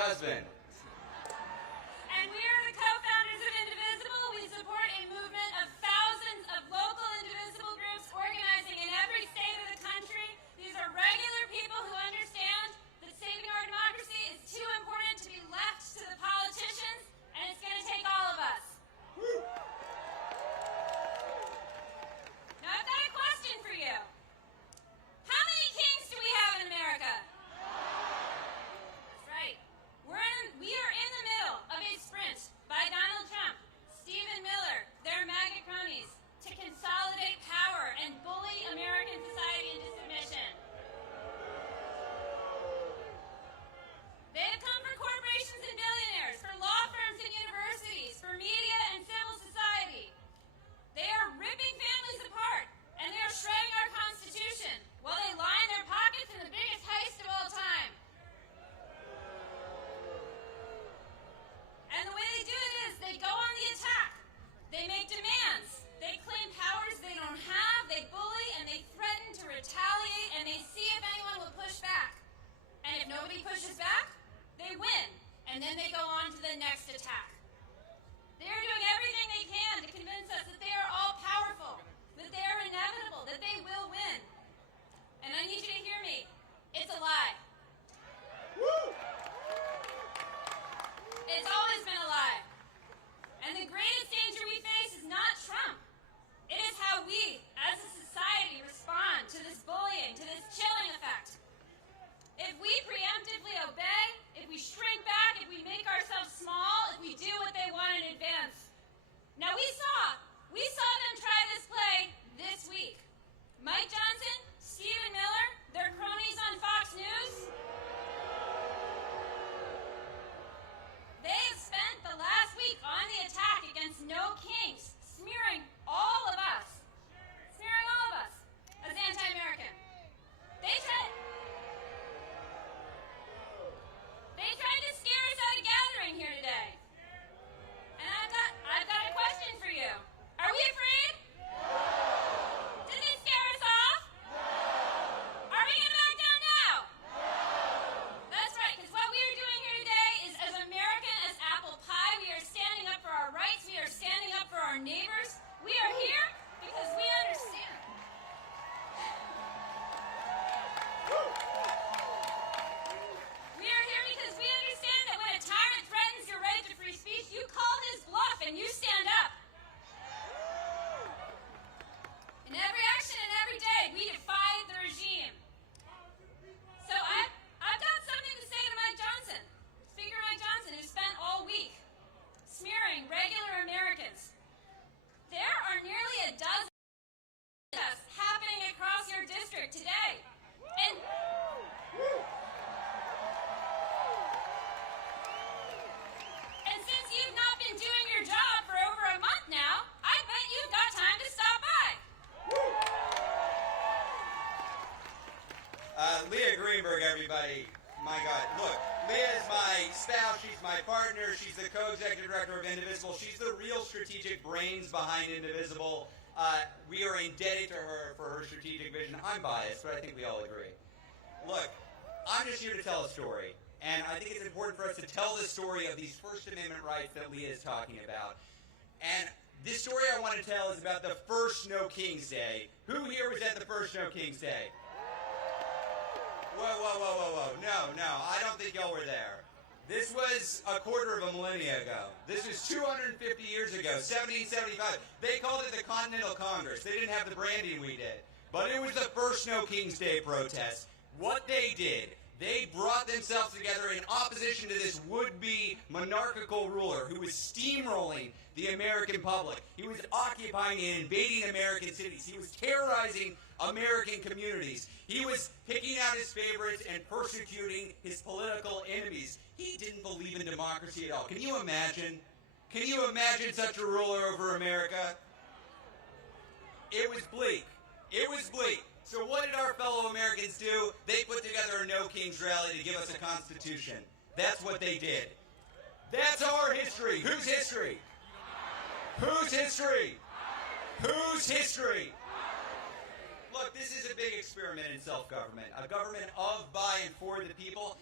husband. And we are the co-founders of Indivisible. We support a movement of thousands of local indivisible groups organizing in every state of the country. These are regular people who understand that saving our democracy is too important to be left to the politicians, and it's going to take all of us. Now, I've got a question for you. How many kings do we have in America? That's right. We are in the middle of a sprint by Donald Trump, Stephen Miller, their MAGA cronies, to consolidate power and bully American society into submission. They have come for corporations and billionaires, for law firms and universities, for media and civil society. They are ripping families apart, and they are shredding our Constitution while they line their pockets in the biggest heist of all time. And the way they do it is they go on the attack. They make demands. They claim powers they don't have. They bully and they threaten to retaliate, and they see if anyone will push back. And if nobody pushes back, they win. And then they go on to the next attack. They are doing everything they can to convince us that they are all powerful, that they are inevitable, that they will win. And I need you to hear me. It's a lie. Woo! It's always been a lie. And the greatest danger we face is not Trump. It is how we, as a society, respond to this bullying, to this chilling effect. If we preemptively obey, if we shrink back, if we make ourselves small, if we do what they want in advance. Now we saw them try this play this week. Mike Johnson, Stephen Miller, their cronies on Fox News. They have spent the last week on the attack against No Kings, smearing all of us as anti-American. They tried to scare us out of gathering here today. And I've got a question for you. Are we afraid? No. Did they scare us off? No. Are we going to back down now? No. That's right, because what we are doing here today is as American as apple pie. We are standing up for our rights. We are standing up for our neighbors. We are here because we understand. We are here because we understand that when a tyrant threatens your right to free speech, you call his bluff and you stand up. In every action and every day, we defy the regime. So I've got something to say to Mike Johnson, Speaker Mike Johnson, who spent all week smearing regular Americans. There are nearly a dozen protests happening across your district today. And since you've not been doing your job for over a month now, I bet you've got time to stop by. Leah Greenberg, everybody. My God. Look, Leah is my spouse. She's my partner. She's the co-executive director of Indivisible. She's the real strategic brains behind Indivisible. We are indebted to her for her strategic vision. I'm biased, but I think we all agree. Look, I'm just here to tell a story. And I think it's important for us to tell the story of these First Amendment rights that Leah is talking about. And this story I want to tell is about the first No Kings Day. Who here was at the first No Kings Day? Whoa. No, I don't think y'all were there. This was a quarter of a millennia ago. This was 250 years ago, 1775. They called it the Continental Congress. They didn't have the branding we did. But it was the first No Kings Day protest. What they did, they brought themselves together in opposition to this would-be monarchical ruler who was steamrolling the American public. He was occupying and invading American cities. He was terrorizing American communities. He was picking out his favorites and persecuting his political enemies. He didn't believe in democracy at all. Can you imagine? Can you imagine such a ruler over America? It was bleak. It was bleak. So what did our fellow Americans do? They put together a No Kings rally to give us a constitution. That's what they did. That's our history. Whose history? Whose history? Whose history? Look, this is a big experiment in self-government. A government of, by, and for the people.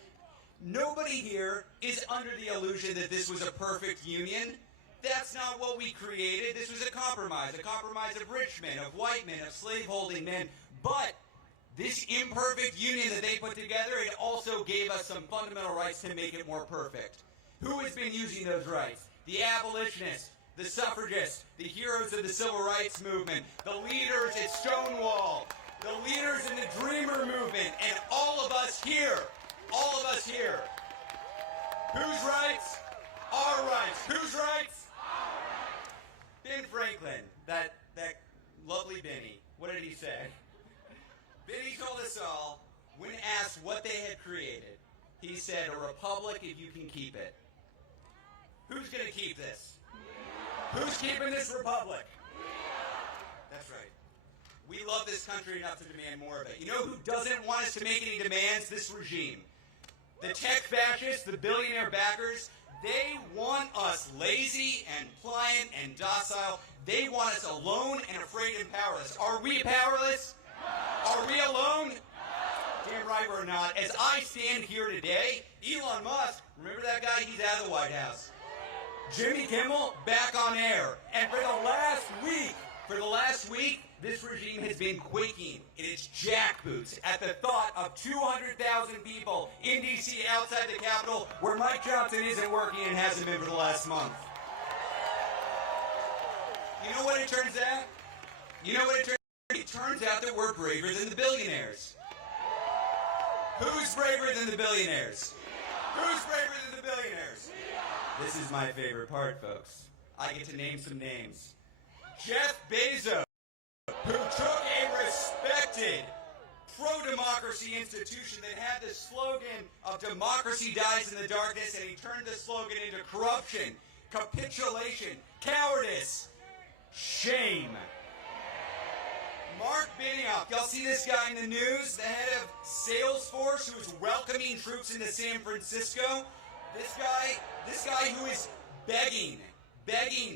Nobody here is under the illusion that this was a perfect union. That's not what we created. This was a compromise of rich men, of white men, of slaveholding men. But this imperfect union that they put together, it also gave us some fundamental rights to make it more perfect. Who has been using those rights? The abolitionists, the suffragists, the heroes of the civil rights movement, the leaders at Stonewall, the leaders in the Dreamer movement, and all of us here. All of us here. Whose rights? Our rights. Whose rights? Our rights. Ben Franklin, that lovely Benny, what did he say? Benny told us all, when asked what they had created, he said, a republic if you can keep it. Who's going to keep this? Who's keeping this republic? That's right. We love this country enough to demand more of it. You know who doesn't want us to make any demands? This regime. The tech fascists, the billionaire backers, they want us lazy and pliant and docile. They want us alone and afraid and powerless. Are we powerless? No. Are we alone? No. Damn right we're not. As I stand here today, Elon Musk, remember that guy? He's out of the White House. Jimmy Kimmel, back on air. And for the last week, this regime has been quaking in its jackboots at the thought of 200,000 people in D.C. outside the Capitol where Mike Johnson isn't working and hasn't been for the last month. You know what it turns out? It turns out that we're braver than the billionaires. Who's braver than the billionaires? Who's braver than the billionaires? This is my favorite part, folks. I get to name some names. Jeff Bezos, who took a respected pro-democracy institution that had the slogan of democracy dies in the darkness, and he turned the slogan into corruption, capitulation, cowardice, shame. Mark Benioff, y'all see this guy in the news, the head of Salesforce, who is welcoming troops into San Francisco? This guy who is begging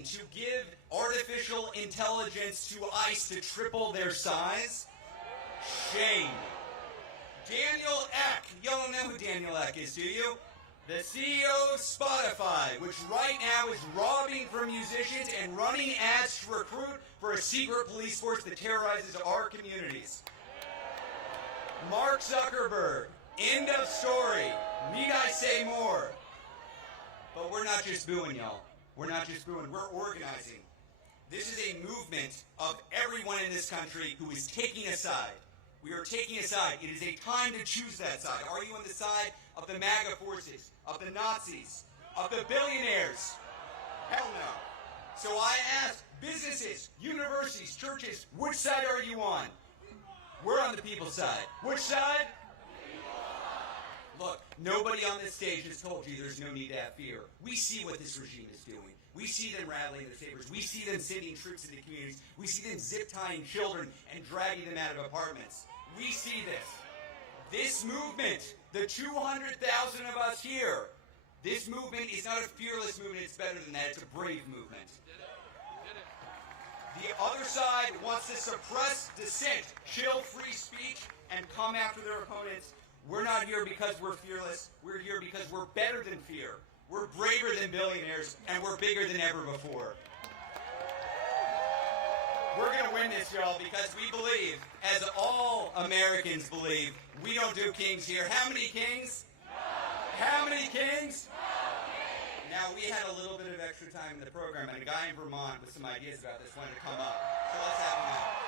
to give artificial intelligence to ICE to triple their size? Shame. Daniel Ek. Y'all don't know who Daniel Ek is, do you? The CEO of Spotify, which right now is robbing from musicians and running ads to recruit for a secret police force that terrorizes our communities. Mark Zuckerberg. End of story. Need I say more? But we're not just booing, y'all. We're not just booing. We're organizing. This is a movement of everyone in this country who is taking a side. We are taking a side. It is a time to choose that side. Are you on the side of the MAGA forces, of the Nazis, of the billionaires? Hell no. So I ask businesses, universities, churches, which side are you on? We're on the people's side. Which side? Look, nobody on this stage has told you there's no need to have fear. We see what this regime is doing. We see them rattling their sabers. We see them sending troops into communities. We see them zip-tying children and dragging them out of apartments. We see this. This movement, the 200,000 of us here, this movement is not a fearless movement. It's better than that. It's a brave movement. The other side wants to suppress dissent, chill free speech, and come after their opponents. We're not here because we're fearless. We're here because we're better than fear. We're braver than billionaires, and we're bigger than ever before. We're going to win this, y'all, because we believe, as all Americans believe, we don't do kings here. How many kings? No. How many kings? No. Now, we had a little bit of extra time in the program, and a guy in Vermont with some ideas about this wanted to come up. So let's have him out.